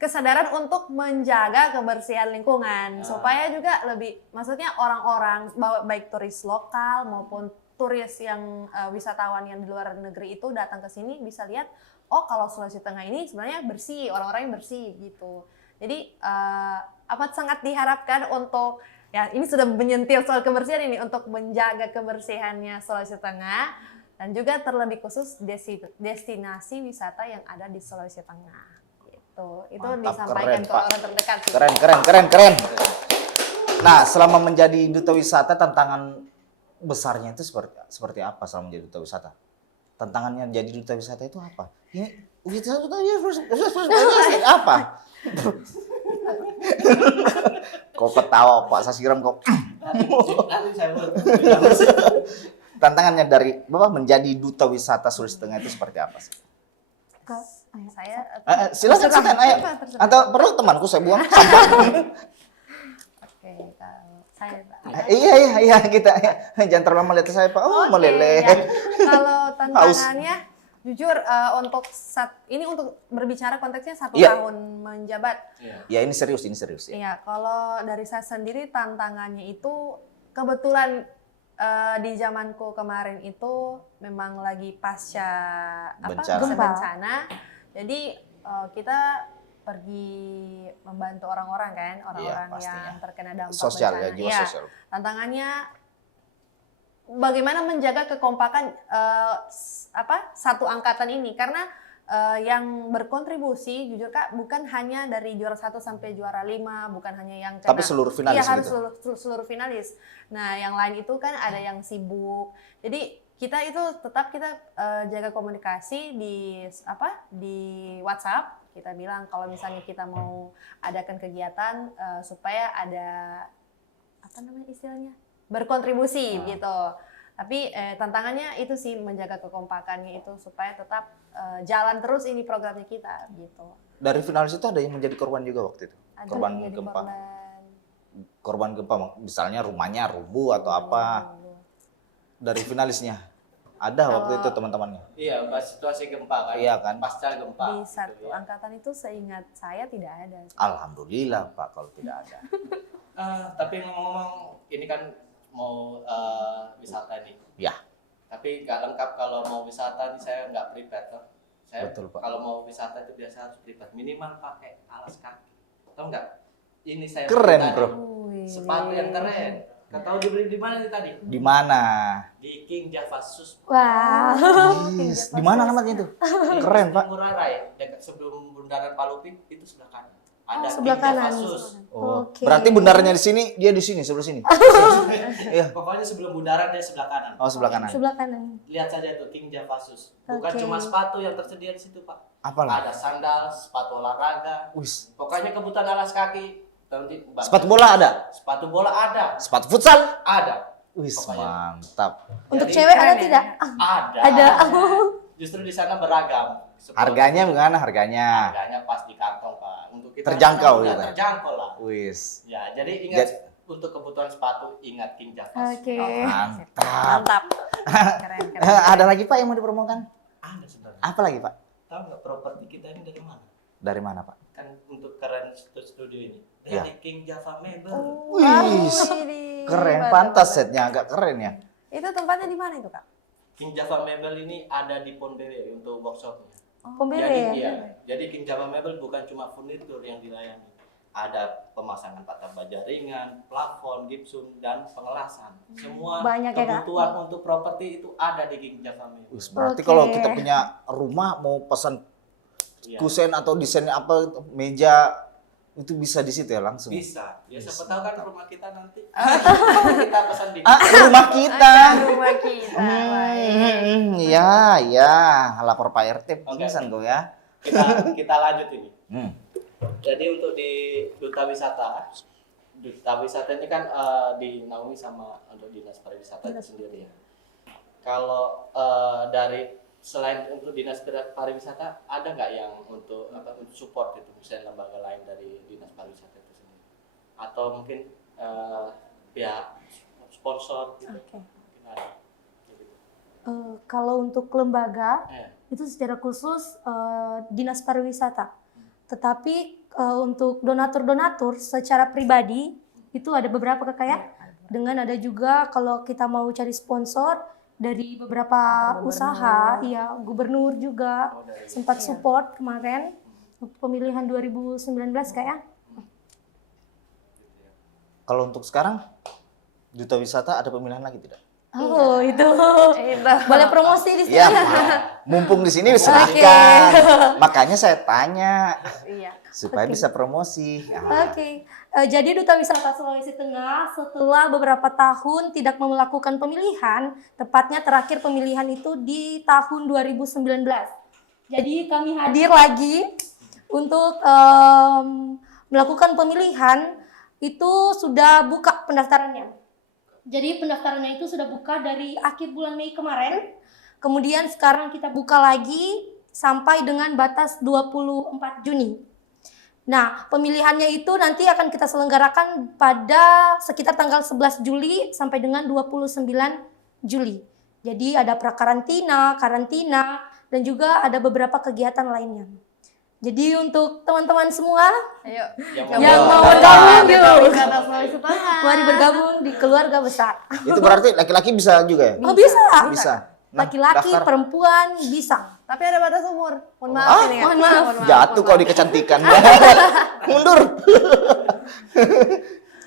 kesadaran untuk menjaga kebersihan lingkungan supaya juga maksudnya orang-orang baik turis lokal maupun turis yang wisatawan yang di luar negeri itu datang ke sini bisa lihat kalau Sulawesi Tengah ini sebenarnya bersih, orang-orang yang bersih gitu. Jadi amat sangat diharapkan untuk ini sudah menyentil soal kebersihan ini untuk menjaga kebersihannya Sulawesi Tengah dan juga terlebih khusus destinasi wisata yang ada di Sulawesi Tengah. Itu Mantap, disampaikan keren, ke Pak. orang terdekat sih. Keren. Nah, selama menjadi duta wisata, tantangan besarnya itu seperti apa selama menjadi duta wisata? Tantangannya jadi duta wisata itu apa? Ini apa? Kok ketawa Pak Sasiram kok? Nanti saya mau. Tantangannya dari Bapak menjadi duta wisata Sulawesi Tengah itu seperti apa sih? Saya Silakan, ayo. terserah. Atau perlu temanku saya buang sampah. Oke, kalau saya Iya, kita jangan terlalu melihat saya, Pak. Oh, Oke, meleleh. ya. Kalau tantangannya, jujur untuk ini untuk berbicara konteksnya 1 Iya. tahun menjabat. Ya, ini serius ya. Iya, kalau dari saya sendiri tantangannya itu kebetulan di zamanku kemarin itu memang lagi pasca Bencana. bencana. Jadi kita pergi membantu orang-orang kan, orang-orang pastinya. yang terkena dampak Sosial bencana. ya, jiwa Iya. sosial. Tantangannya bagaimana menjaga kekompakan satu angkatan ini karena yang berkontribusi jujur Kak bukan hanya dari juara 1 sampai juara 5, bukan hanya yang kena, Tapi seluruh finalis iya, harus gitu? seluruh finalis. Nah, yang lain itu kan ada yang sibuk. Jadi kita itu tetap jaga komunikasi di WhatsApp. Kita bilang kalau misalnya kita mau adakan kegiatan supaya ada apa namanya istilahnya? Berkontribusi gitu. Tapi tantangannya itu sih menjaga kekompakannya itu supaya tetap jalan terus ini programnya kita gitu. Dari finalis itu ada yang menjadi korban juga waktu itu. Ada Korban yang jadi gempa. korban Korban gempa, misalnya rumahnya rubuh atau apa. Dari finalisnya ada waktu itu teman-temannya. Iya, pas situasi gempa kan. Iya kan? Pasca gempa. di satu gitu ya. angkatan itu seingat saya tidak ada. Alhamdulillah Pak kalau tidak ada. Tapi ngomong-ngomong, ini kan mau wisata nih. Ya. Tapi nggak lengkap kalau mau wisata nih saya nggak prepare toh. Saya Betul, Pak. kalau mau wisata itu biasa harus prepare minimal pakai alas kaki. Tahu nggak? Ini saya Keren, beli tadi. bro. Wih. Sepatu yang keren. Nggak tahu dibeli di mana nih tadi? Di mana? Di King Java Shoes. Wah. Yes. Di mana namanya itu? Keren, Pak. Ngurah Rai, dekat sebelum bundaran Palupik itu sebelah kanan. Ada Sebelah King Java kanan. Shoes. Oh, Oke. berarti bundarannya di sini, dia di sini, sebelah sini. Iya. Pokoknya sebelum bundaran dia sebelah kanan. Oh, sebelah kanan. Sebelah kanan. Lihat saja tuh King Java Shoes. Bukan Oke. cuma sepatu yang tersedia di situ, Pak. Apalah? Ada sandal, sepatu olahraga. Wis. Pokoknya kebutuhan alas kaki. Nanti Sepatu bola ada? Sepatu bola ada. Sepatu futsal? Ada. Wis, Pokoknya. mantap. Untuk Jadi, cewek ada keren ya. tidak? Ada. Ada. Justru di sana beragam. Harganya gimana harganya? Harganya pas di kantong, Pak. Untuk kita Terjangkau udah gitu. terjangkau lah. Wis. Ya, jadi ingat untuk kebutuhan sepatu ingat King Java. Oke. Mantap. Mantap. Keren. Ada lagi Pak yang mau dipromokan? Ada sebenarnya. Apa lagi Pak? Tahu nggak properti kita ini dari mana? Dari mana Pak? Kan untuk keren studio ini Iya. dari King Java Mebel. Wih, keren. Pantas set. setnya agak keren ya. Itu tempatnya di mana itu Kak? King Java Mebel ini ada di Pondere untuk workshopnya. Pembeli Jadi ya? iya, jadi King Java Mebel bukan cuma furnitur yang dilayani. Ada pemasangan patah baja ringan, plafon, gipsum, dan pengelasan. Semua Banyak ya, Kak? kebutuhan untuk properti itu ada di King Java Mebel. Wis, berarti Oke. kalau kita punya rumah mau pesan Iya. kusen atau desain apa meja itu bisa di situ ya langsung. Bisa. Ya Yes, siapa tahu kan mantap. rumah kita nanti. kita pesan di Rumah kita. Rumah kita. Baik. Iya, lapor Pak RT Oke. pingsan kau ya. kita lanjut ini. Hmm. Jadi untuk di Duta Wisata ini kan dinaungi sama untuk Dinas Pariwisata itu sendiri ya. Kalau dari selain untuk Dinas Pariwisata ada nggak yang untuk untuk support itu misalnya lembaga lain dari Dinas Pariwisata itu sendiri atau mungkin pihak sponsor gitu. Oke. Mungkin ada. Gitu. Kalau untuk lembaga Eh, itu secara khusus Dinas Pariwisata. Tetapi untuk donatur-donatur secara pribadi itu ada beberapa Kak ya. Dengan ada juga kalau kita mau cari sponsor dari beberapa usaha, iya gubernur juga oh, dari sempat support kemarin untuk pemilihan 2019 Kak ya. Kalau untuk sekarang Duta Wisata ada pemilihan lagi tidak? Oh itu Itu. boleh promosi di sini. Iya, mumpung di sini silahkan. Makanya saya tanya Iya. supaya Oke. bisa promosi. Ah. Oke, jadi Duta Wisata Sulawesi Tengah setelah beberapa tahun tidak melakukan pemilihan, tepatnya terakhir pemilihan itu di tahun 2019. Jadi kami hadir lagi untuk melakukan pemilihan, itu sudah buka pendaftarannya. Jadi pendaftarannya itu sudah buka dari akhir bulan Mei kemarin, kemudian sekarang kita buka lagi sampai dengan batas 24 Juni. Nah, pemilihannya itu nanti akan kita selenggarakan pada sekitar tanggal 11 Juli sampai dengan 29 Juli. Jadi ada karantina, dan juga ada beberapa kegiatan lainnya. Jadi untuk teman-teman semua Ayo. yang mau bergabung yuk, Wisata Sulawesi Tengah. mari bergabung di keluarga besar. Itu berarti laki-laki bisa juga ya? Oh bisa, Bisa. Nah, laki-laki, daftar. perempuan bisa. Tapi ada batas umur. Mohon maaf ini ya. mohon maaf. Jatuh kau di kecantikan. Mundur.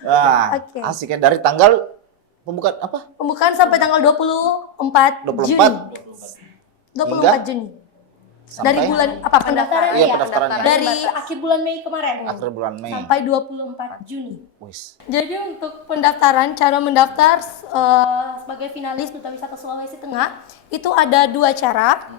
Wah, Oke. asik ya dari tanggal pembukaan apa? Pembukaan sampai tanggal 24 Juni. 24 Juni. Dari Sampai bulan apa pendaftaran Iya, ya? pendaftarannya. Dari akhir bulan Mei kemarin akhir bulan Mei. sampai 24 Juni. Wis. Jadi untuk pendaftaran, cara mendaftar sebagai finalis Duta Wisata Sulawesi Tengah itu ada 2 cara.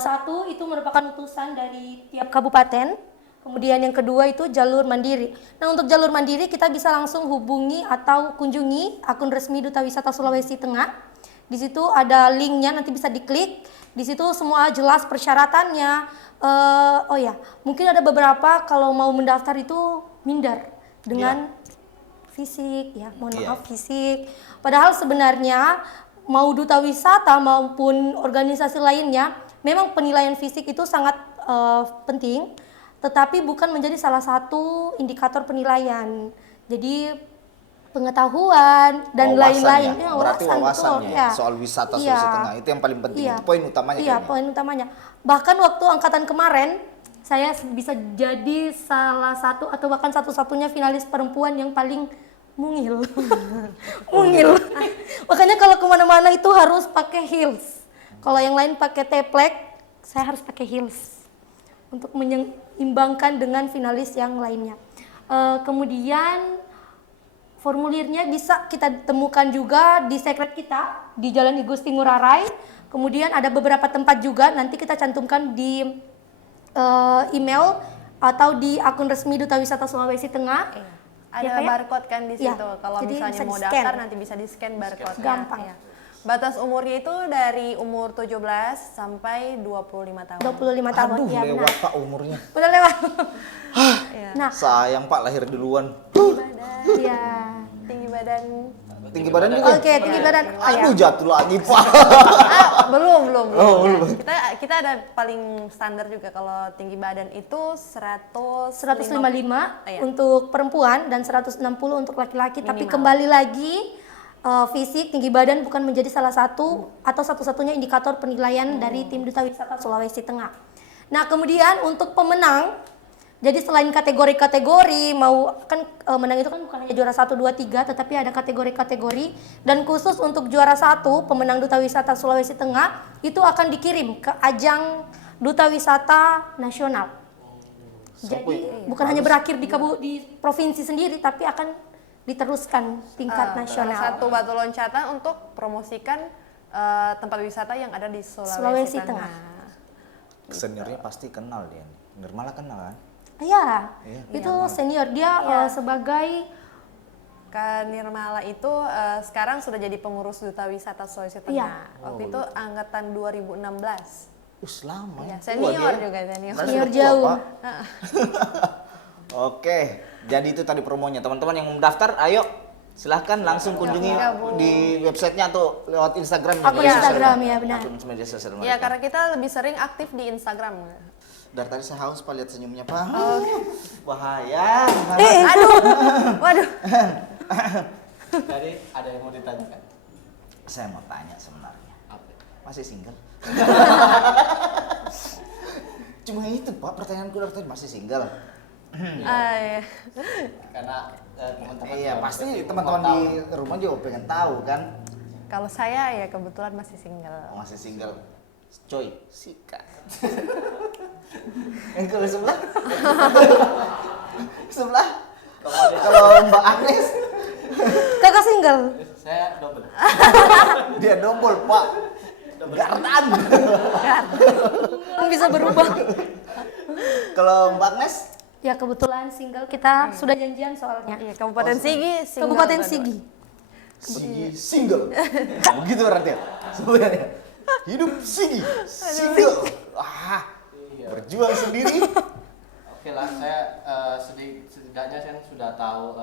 Satu itu merupakan utusan dari tiap kabupaten. Kemudian yang kedua itu jalur mandiri. Nah untuk jalur mandiri kita bisa langsung hubungi atau kunjungi akun resmi Duta Wisata Sulawesi Tengah. Di situ ada linknya, nanti bisa diklik. Di situ semua jelas persyaratannya. Oh ya, mungkin ada beberapa kalau mau mendaftar itu minder dengan fisik, ya mohon Iya. maaf fisik. Padahal sebenarnya mau duta wisata maupun organisasi lainnya, memang penilaian fisik itu sangat penting, tetapi bukan menjadi salah satu indikator penilaian. Jadi pengetahuan dan lain-lain. Ya, berarti betul, wawasannya ya. soal wisata Iya. Sulawesi Tengah itu yang paling penting. Iya. Itu poin utamanya Iya, kayaknya. poin utamanya. Bahkan waktu angkatan kemarin, saya bisa jadi salah satu atau bahkan satu-satunya finalis perempuan yang paling mungil. Mungil. Makanya kalau kemana-mana itu harus pakai heels. Kalau yang lain pakai teplek, saya harus pakai heels untuk menyeimbangkan dengan finalis yang lainnya. Kemudian formulirnya bisa kita temukan juga di sekret kita di Jalan I Gusti Ngurah Rai. Kemudian ada beberapa tempat juga nanti kita cantumkan di email atau di akun resmi Duta Wisata Sulawesi Tengah. Iya. Ya, Ada kayak? barcode kan di Iya. situ. Kalau Jadi misalnya bisa mau di-scan. daftar nanti bisa di-scan barcode-nya. Gampang. Iya. Batas umurnya itu dari umur 17 sampai 25 tahun. 25 tahun. Aduh, Ya, lewat benar. Pak umurnya. Udah lewat. Iya. Nah, Sayang Pak lahir duluan. iya. Tinggi badan. Tinggi badan juga. Oke, tinggi badan. Oh, ya. Aduh, jatuh lagi Pak. Belum. Oh, Ya, belum. kita ada paling standar juga kalau tinggi badan itu 155 Iya. untuk perempuan dan 160 untuk laki-laki. Tapi Minimal. kembali lagi fisik, tinggi badan bukan menjadi salah satu atau satu-satunya indikator penilaian dari tim Duta Wisata Sulawesi Tengah. Nah kemudian untuk pemenang, jadi selain kategori-kategori mau kan menang itu kan bukan hanya juara 1, 2, 3, tetapi ada kategori-kategori dan khusus untuk juara 1 pemenang Duta Wisata Sulawesi Tengah itu akan dikirim ke ajang Duta Wisata Nasional. Jadi bukan hanya berakhir di provinsi sendiri, tapi akan diteruskan tingkat salah nasional. satu batu loncatan untuk promosikan tempat wisata yang ada di Sulawesi Sulawesi Tengah. Tengah. Seniornya pasti kenal dia. Nirmala kenal kan? Iya, Iya. itu senior dia sebagai Kak Nirmala itu sekarang sudah jadi pengurus Duta Wisata Sulawesi Tengah. Iya. Waktu itu angkatan 2016. Lama Iya, ya. senior Tua dia. juga senior. Berarti Senior udah tua, jauh. Pak. Oke, jadi itu tadi promonya. Teman-teman yang mau mendaftar, ayo silahkan langsung kunjungi Gabung. di websitenya atau lewat Instagram. Akun Instagram, ya, benar. Akun media sosial Iya, mereka. karena kita lebih sering aktif di Instagram. Dari tadi saya haus Pak lihat senyumnya Pak. Bahaya. Aduh, waduh. Jadi ada yang mau ditanyakan? Saya mau tanya sebenarnya. Masih single? Cuma itu Pak, pertanyaanku dari tadi masih single. Iya. Karena teman-teman Iya, juga pasti mau teman-teman tahu. di rumah juga pengen tahu kan. Kalau saya ya kebetulan masih single. Masih single. Coy, sikat. Yang kalau sebelah? Sebelah? Kalau Mbak Agnes, kakak single. Saya double. dia double Pak. Gardan. Bisa berubah. Kalau Mbak Agnes? Ya kebetulan single kita sudah janjian soalnya. Iya, Kabupaten Sigi, single Kabupaten berdua. Sigi. Sigi single. Begitu berarti ya? Sebenarnya. Hidup single. Berjuang sendiri. Oke lah, saya setidaknya saya sudah tahu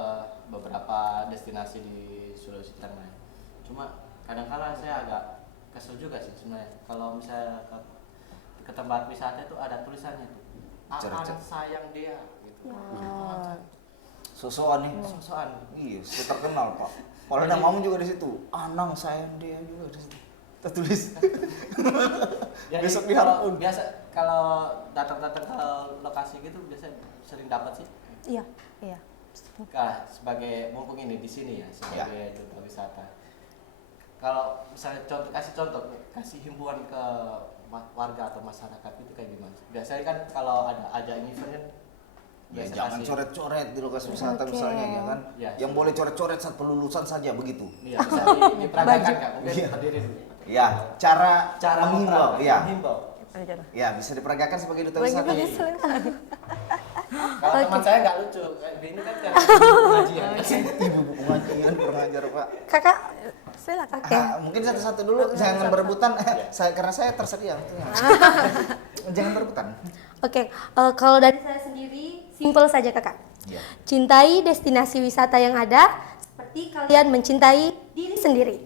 beberapa destinasi di Sulawesi Tengah. Cuma kadang-kala saya agak kesel juga sih sebenarnya. Kalau misalnya ke tempat wisata itu ada tulisannya tuh, akan sayang dia gitu. Sosokan nih. Sosokan. Iya, saya terkenal Pak. Kalau namamu juga di situ. Anang sayang dia juga di situ. Tertulis. Jadi Besok kalau diharapkan. biasa kalau datang-datang ke lokasi gitu biasa sering dapat sih. Iya. Iya. Nah, sebagai mumpung ini di sini ya sebagai duta wisata. Kalau misalnya kasih himbauan ke warga atau masyarakat itu kayak gimana? Biasanya kan kalau ada event kan Ya, biasa jangan kasih- coret-coret di lokasi wisata misalnya ya kan. Ya. Yang boleh coret-coret saat pelulusan saja begitu. Iya, bisa diperagakan nggak? Mungkin berdiri dulu. Ya, cara menghimbau. memperagakan, Ya. menghimbau. Ya, bisa diperagakan sebagai duta Lagi wisata. ngeselin. Kalau teman saya nggak lucu, ini kan kayak pengajian. Ibu pengajian kurang ajar Pak. Kakak, Silakan. Mungkin satu-satu dulu, jangan berebutan. Karena saya tersedia. Jangan berebutan. oke, kalau dari saya sendiri, simpel saja kakak. Iya. Cintai destinasi wisata yang ada, seperti kalian mencintai diri sendiri.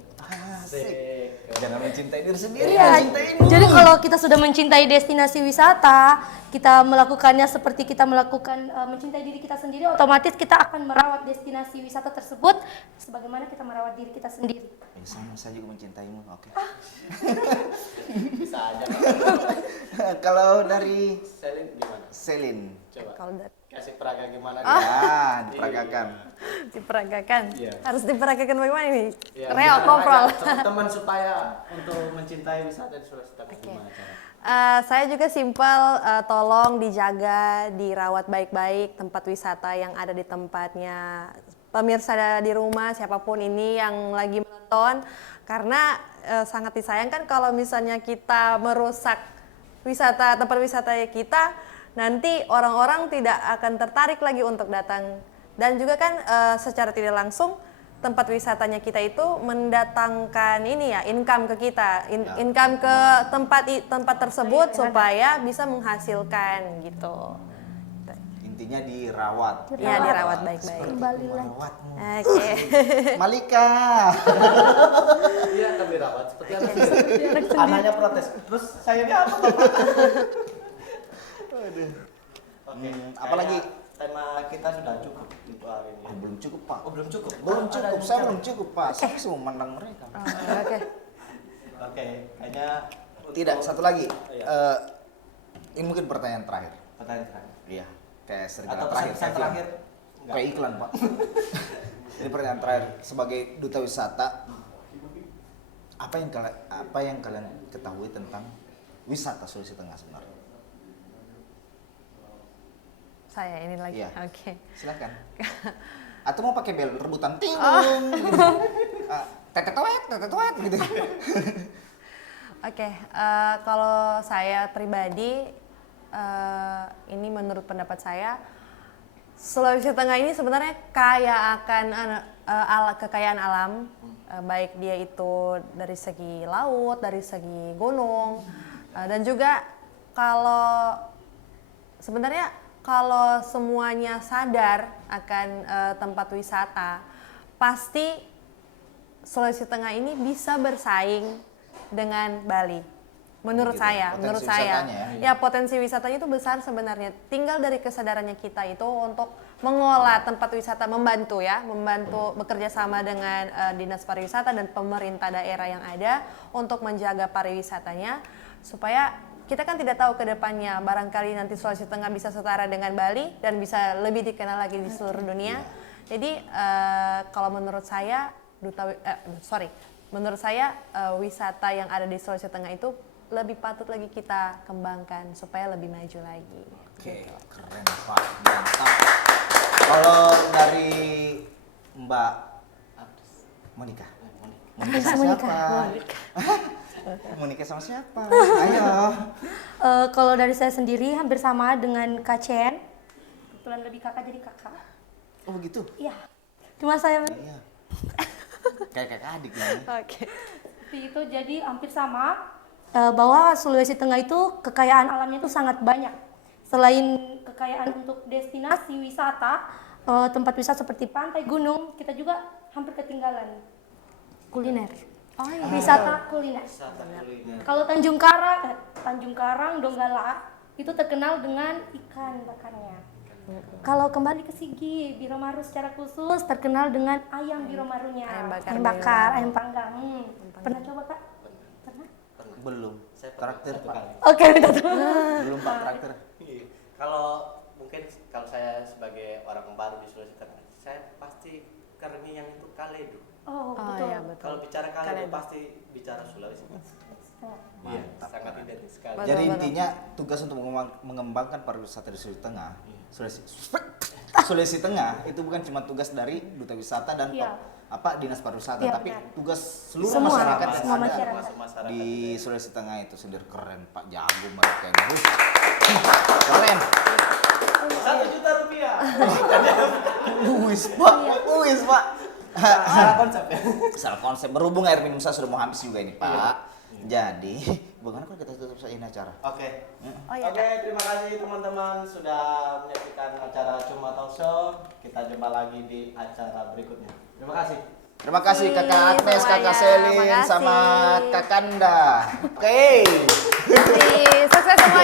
Jangan mencintai diri sendiri, Iya, mencintaimu. jadi kalau kita sudah mencintai destinasi wisata, kita melakukannya seperti kita melakukan mencintai diri kita sendiri, otomatis kita akan merawat destinasi wisata tersebut sebagaimana kita merawat diri kita sendiri. Sama saya juga mencintaimu. Oke. Bisa aja. Kalau dari Selin gimana? Selin. Coba Kalau dari kasih peraga gimana? Ya, diperagakan. diperagakan, Iya. harus diperagakan bagaimana nih? Iya, Real bisa koprol. peraga teman supaya untuk mencintai wisata di Sulawesi Tengah gimana cara? Saya juga simpel, tolong dijaga, dirawat baik-baik tempat wisata yang ada di tempatnya. Pemirsa di rumah, siapapun ini yang lagi menonton, karena sangat disayangkan kalau misalnya kita merusak tempat wisata kita, nanti orang-orang tidak akan tertarik lagi untuk datang. Dan juga kan secara tidak langsung tempat wisatanya kita itu mendatangkan ini ya, income ke kita, income ke tempat tersebut supaya bisa menghasilkan gitu. Intinya dirawat. Ya, dirawat baik-baik. Kembali lagi. Merawatmu. Oke. Malika. Iya, kami rawat seperti apa? Anaknya protes. Terus saya ini apa? Oke, apalagi? tema kita sudah cukup untuk hari ini. Belum cukup Pak. Oh, belum cukup. Belum Ada cukup. yang Saya bicara? belum cukup Pak. Saya cuma memandang mereka. Oke. Oke, kayaknya Tidak, satu lagi. Iya. Ini mungkin pertanyaan terakhir. Pertanyaan terakhir. Iya. Kayak serigala Atau terakhir. pesan terakhir? Enggak. Kayak iklan Pak. Ini pertanyaan terakhir. Sebagai duta wisata, apa yang kalian ketahui tentang wisata Sulawesi Tengah sebenarnya? Saya ini lagi. Iya. Oke. Silakan. Atau mau pakai bel rebutan ting gitu. Tetet gitu. Oke, kalau saya pribadi, ini menurut pendapat saya, Sulawesi Tengah ini sebenarnya kaya akan kekayaan alam, baik dia itu dari segi laut, dari segi gunung, dan juga sebenarnya kalau semuanya sadar akan tempat wisata, pasti Sulawesi Tengah ini bisa bersaing dengan Bali. Menurut Gitu, saya, potensi wisatanya ya potensi wisatanya itu besar sebenarnya. Tinggal dari kesadarannya kita itu untuk mengolah tempat wisata, membantu bekerja sama dengan Dinas Pariwisata dan pemerintah daerah yang ada untuk menjaga pariwisatanya, supaya kita kan tidak tahu ke depannya, barangkali nanti Sulawesi Tengah bisa setara dengan Bali dan bisa lebih dikenal lagi di seluruh dunia. Jadi kalau menurut saya wisata yang ada di Sulawesi Tengah itu lebih patut lagi kita kembangkan supaya lebih maju lagi. Oke, keren Pak, mantap. Kalau dari Mbak Monika. Monika sama siapa? Monika sama siapa? Ayo. Kalau dari saya sendiri hampir sama dengan Kak Chen. Kebetulan lebih kakak jadi kakak. Oh begitu? Iya. Cuma saya Iya. Kayak kakak adik ya. Oke. seperti itu, jadi hampir sama. bahwa Sulawesi Tengah itu kekayaan alamnya itu sangat banyak. Selain kekayaan untuk destinasi wisata, tempat wisata seperti pantai, gunung, kita juga hampir ketinggalan kuliner. Oh iya. Wisata kuliner. Kalau Tanjung Karang, Donggala itu terkenal dengan ikan bakarnya. Kalau kembali ke Sigi, Biromaru secara khusus terkenal dengan ayam Biromarunya. Ayam bakar Ayam panggang. Pernah coba Kak? Pernah? Belum. Traktir Pak. Oke, minta tolong. Belum Pak traktir. Iya. Kalau mungkin kalau saya sebagai orang baru di Sulawesi Tengah, saya pasti kermi yang itu kaledo. Oh, Oh betul. iya betul. Kalau bicara kaledo Kaledo. pasti bicara Sulawesi. Iya, sangat identik sekali. Betul, Jadi betul. intinya tugas untuk mengembangkan pariwisata di Sulawesi Tengah, Sulawesi Tengah itu bukan cuma tugas dari Duta Wisata dan Iya. Dinas Pariwisata, Iya, tapi benar. tugas seluruh Semua, masyarakat yang semua ada masyarakat. di Sulawesi Tengah itu sendiri. Keren Pak, jago mereka ini. Keren. 1 juta rupiah. Uis Pak, uis Pak. Salah konsep ya. Salah konsep. Berhubung air minum saya sudah mau habis juga ini Pak. Jadi, bagaimana kalau kita tutup saja ini acara? Oke. Oh iya. Oke, terima kasih teman-teman sudah menyaksikan acara Cuma Talk Show. Kita jumpa lagi di acara berikutnya. Terima kasih. Terima kasih Kakak Agnes, Kakak semuanya. Selin, Makasih. sama Kak Kanda. Oke. Sukses semuanya.